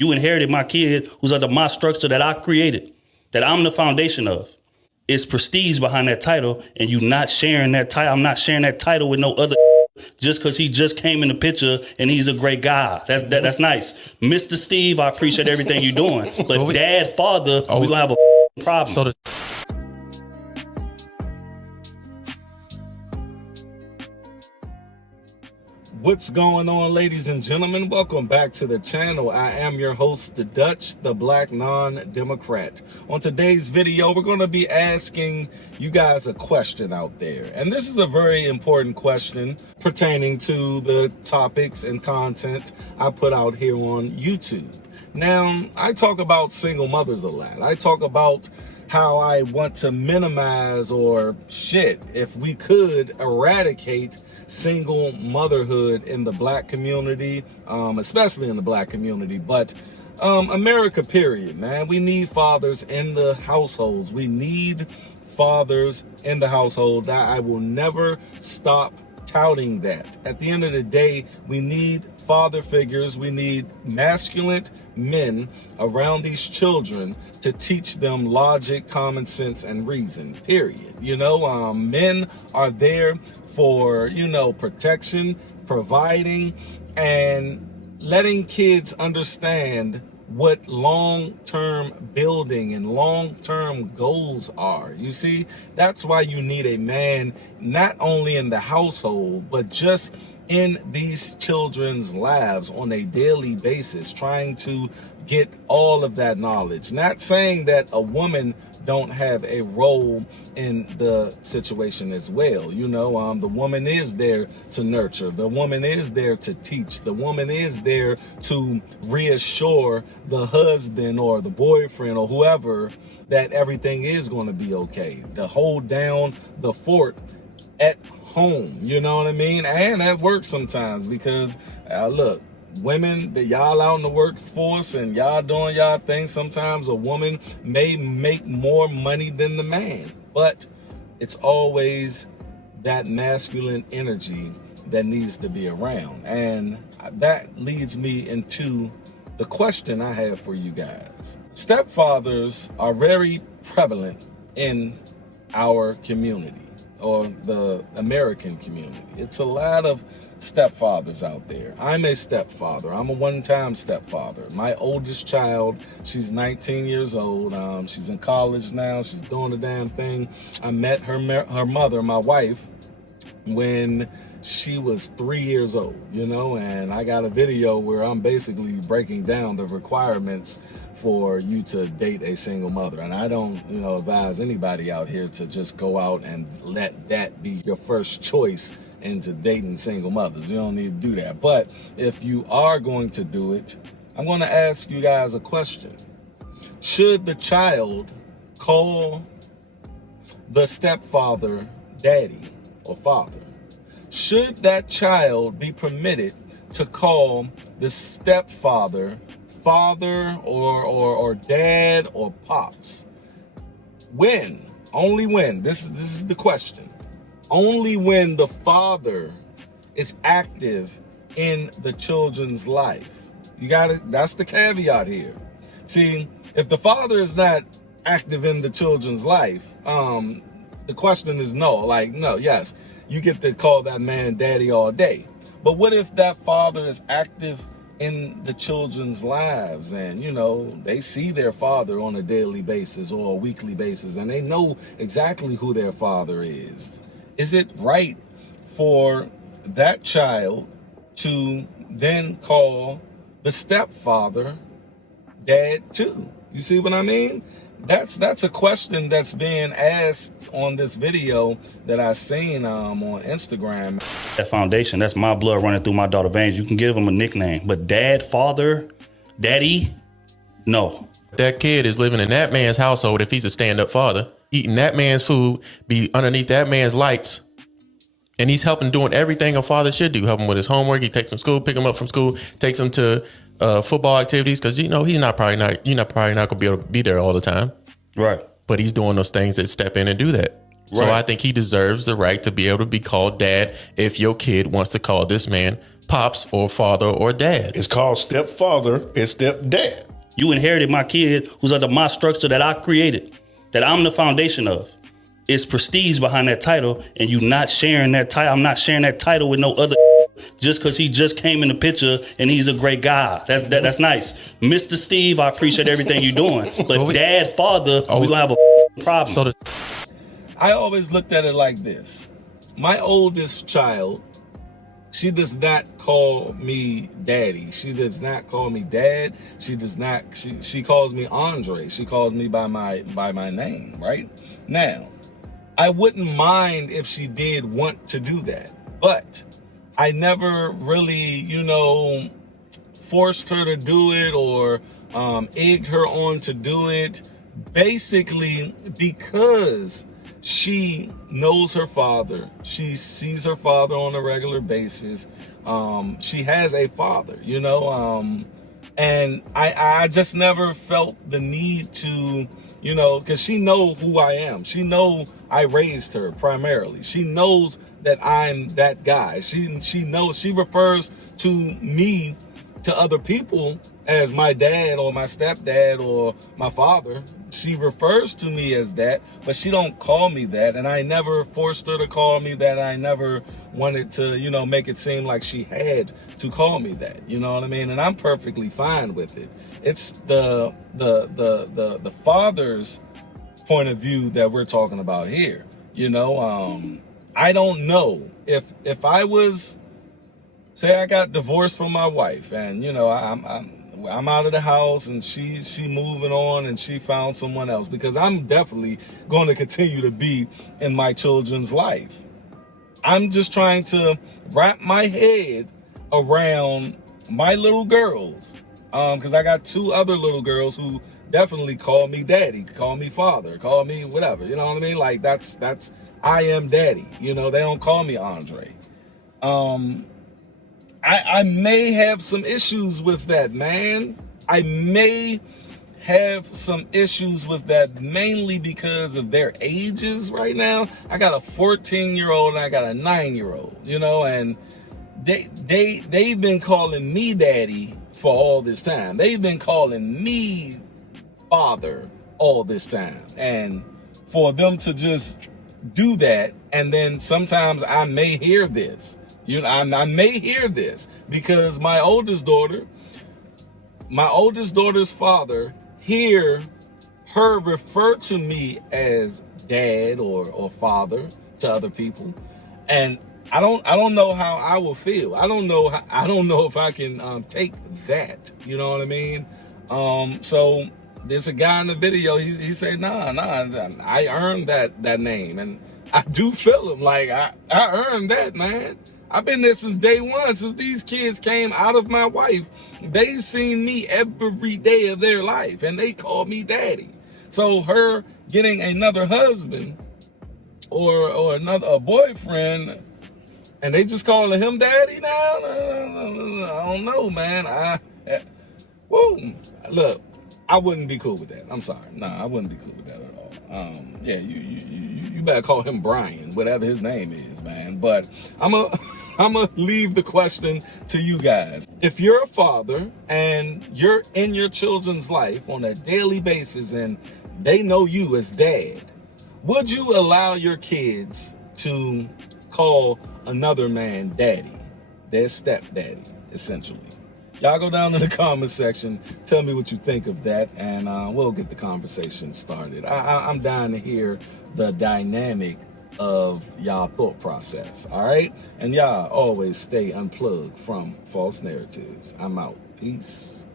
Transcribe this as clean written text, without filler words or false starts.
You inherited my kid who's under my structure that I created, that I'm the foundation of. It's prestige behind that title, and you not sharing that title. I'm not sharing that title with no other just because he just came in the picture and he's a great guy. That's nice. Mr. Steve, I appreciate everything you're doing. But dad, father, we're going to have a problem. What's going on, ladies and gentlemen? Welcome back to the channel. I am your host, the Dutch, the Black Non-Democrat. On today's video, we're going to be asking you guys a question out there. And this is a very important question pertaining to the topics and content I put out here on YouTube. Now, I talk about single mothers a lot. I talk about how I want to minimize or if we could eradicate single motherhood in the black community, especially in the black community, but America, period, man. We need fathers in the households. We need fathers in the household. I will never stop touting that. At the end of the day, we need father figures. We need masculine men around these children to teach them logic, common sense, and reason, period. You know, men are there for, protection, providing, and letting kids understand what long-term building and long-term goals are. You see, that's why you need a man not only in the household, but just in these children's lives on a daily basis, trying to get all of that knowledge. Not saying that a woman don't have a role in the situation as well. The woman is there to nurture. The woman is there to teach. The woman is there to reassure the husband or the boyfriend or whoever that everything is going to be okay. To hold down the fort at home, you know what I mean? And at work sometimes, because look, women, that y'all out in the workforce and y'all doing y'all thing, sometimes a woman may make more money than the man, but it's always that masculine energy that needs to be around. And that leads me into the question I have for you guys. Stepfathers are very prevalent in our community, or the American community. It's a lot of stepfathers out there. I'm a stepfather. I'm a one-time stepfather. My oldest child, she's 19 years old. She's in college now. She's doing the damn thing. I met her mother, my wife, when she was 3 years old, and I got a video where I'm basically breaking down the requirements for you to date a single mother. And I don't, advise anybody out here to just go out and let that be your first choice into dating single mothers. You don't need to do that. But if you are going to do it, I'm going to ask you guys a question. Should the child call the stepfather daddy or father? Should that child be permitted to call the stepfather father or dad or pops? When? Only when? This is the question. Only when the father is active in the children's life. That's the caveat here. See, if the father is not active in the children's life, the question is no. Yes, you get to call that man daddy all day. But what if that father is active in the children's lives and, they see their father on a daily basis or a weekly basis and they know exactly who their father is? Is it right for that child to then call the stepfather dad too? You see what I mean? That's a question that's being asked on this video that I seen on Instagram. That foundation, that's my blood running through my daughter's veins. You can give him a nickname, but dad, father, daddy, no. That kid is living in that man's household if he's a stand-up father, eating that man's food, be underneath that man's lights, and he's helping doing everything a father should do. Help him with his homework. He takes him to school, pick him up from school, takes him to football activities because you're probably not gonna be able to be there all the time, right? But he's doing those things that step in and do that. Right. So I think he deserves the right to be able to be called dad if your kid wants to call this man pops or father or dad. It's called stepfather and stepdad. You inherited my kid who's under my structure that I created, that I'm the foundation of. It's prestige behind that title, and you not sharing that title. I'm not sharing that title with no other just because he just came in the picture and he's a great guy. That's nice. Mr. Steve, I appreciate everything you're doing. But dad, father, we're going to have a problem. I always looked at it like this. My oldest child, she does not call me daddy. She does not call me dad. She does not, she calls me Andre. She calls me by my name, right? Now, I wouldn't mind if she did want to do that, but I never really, forced her to do it or egged her on to do it, basically because she knows her father. She sees her father on a regular basis. She has a father, and I just never felt the need to, because she know who I am. She know I raised her primarily. She knows that I'm that guy. She knows, she refers to me to other people as my dad or my stepdad or my father. She refers to me as that, but she don't call me that. And I never forced her to call me that. I never wanted to, make it seem like she had to call me that. You know what I mean? And I'm perfectly fine with it. It's the father's point of view that we're talking about here. I don't know if I was, say I got divorced from my wife and, I'm out of the house and she moving on and she found someone else, because I'm definitely going to continue to be in my children's life. I'm just trying to wrap my head around my little girls, because I got two other little girls who definitely call me daddy, call me father, call me whatever. You know what I mean? Like that's I am daddy. They don't call me Andre. I may have some issues with that, man. I may have some issues with that, mainly because of their ages right now. I got a 14-year-old and I got a 9-year-old, and they've been calling me daddy for all this time. They've been calling me father all this time. And for them to just do that, and then sometimes I may hear this. I may hear this because my oldest daughter's father hear her refer to me as dad or father to other people, and I don't know how I will feel. I don't know if I can take that. You know what I mean? So there's a guy in the video. He said, nah, I earned that name, and I do feel him. Like I earned that, man. I've been there since day one, since these kids came out of my wife. They've seen me every day of their life, and they call me daddy. So her getting another husband or a boyfriend, and they just calling him daddy now? I don't know, man. Look, I wouldn't be cool with that. I'm sorry. No, I wouldn't be cool with that at all. Yeah, you better call him Brian, whatever his name is, man. But I'm gonna leave the question to you guys. If you're a father and you're in your children's life on a daily basis and they know you as dad, would you allow your kids to call another man daddy, their stepdaddy, essentially? Y'all go down in the comment section, tell me what you think of that, and we'll get the conversation started. I'm down to hear the dynamic of y'all thought process, all right? And y'all always stay unplugged from false narratives. I'm out. Peace.